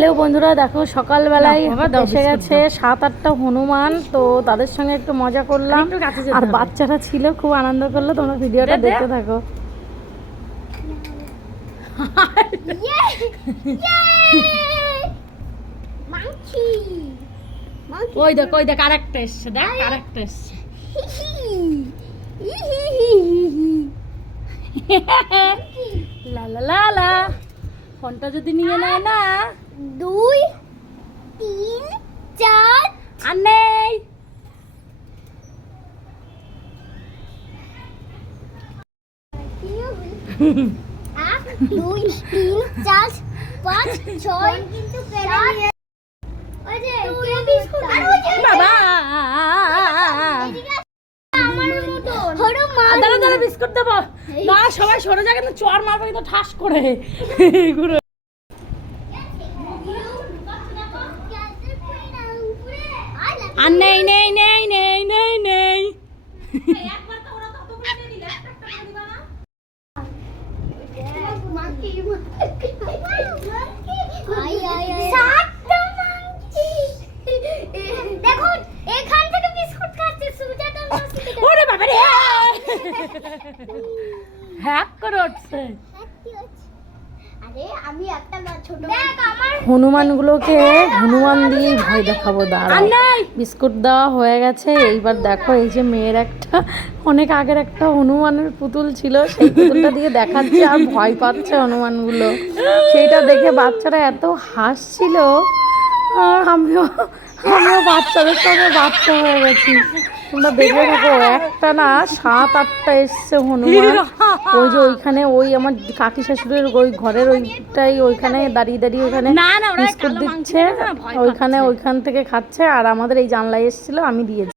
Hello বন্ধুরা, দেখো সকালবেলায় এসে গেছে 7-8টা হনুমান। তো তাদের সঙ্গে একটু মজা করলাম, আর বাচ্চারা ছিল, খুব আনন্দ করলো। তোমরা ভিডিওটা দেখতে থাকো। ওই দেখ ওই দেখ আরেকটা এসছে, দেখ আরেকটা এসছে। লা লা লা লা, ফোনটা যদি নিয়ে নেয় না। 2 3 4 আর নেই। এক 2 3 4 5 6 কিন্তু কেড়ে নিয়ে ওই যে বিস্কুট আর ওই যে বাবা আমার মতো হনুমান দাঁড়া দাঁড়া, বিস্কুট দেবো না। সবাই সরে যায়, কিন্তু চর মারবে কিন্তু ঠাস করে। ঘুরে আর নেই নেই নেই নেই নেই নেই। দেখুন এখান থেকে বিস্কুট খাচ্ছে সুজাতা মাসি থেকে। ওরে বাবা রে, হ্যাক করে উঠছে। আরে আমি একটা ছোট দেখ আমার হনুমানগুলোকে হনুমান দিয়ে ভয় দেখাবো। দাঁড়া, বিস্কুট দেওয়া হয়ে গেছে। এইবার দেখো, এই যে মেয়ের একটা অনেক আগের একটা হনুমানের পুতুল ছিল, সেই পুতুলটা দিয়ে দেখাচ্ছে, আর ভয় পাচ্ছে হনুমানগুলো। সেইটা দেখে বাচ্চারা এত হাসছিল, আমিও আমিও বাচ্চাদের সঙ্গে বাচ্চা হয়ে গেছি। তোমরা দেখে থাকো, একটা না 7-8টা এসছে হনুমান। ওই যে ওইখানে ওই আমার কাকি শাশুড়ির ওই ঘরের ওইটাই, ওইখানে দাঁড়িয়ে দাঁড়িয়ে ওইখানে বিস্কুট দিচ্ছে, ওইখান থেকে খাচ্ছে। আর আমাদের এই জানলায় এসেছিল, আমি দিয়েছি।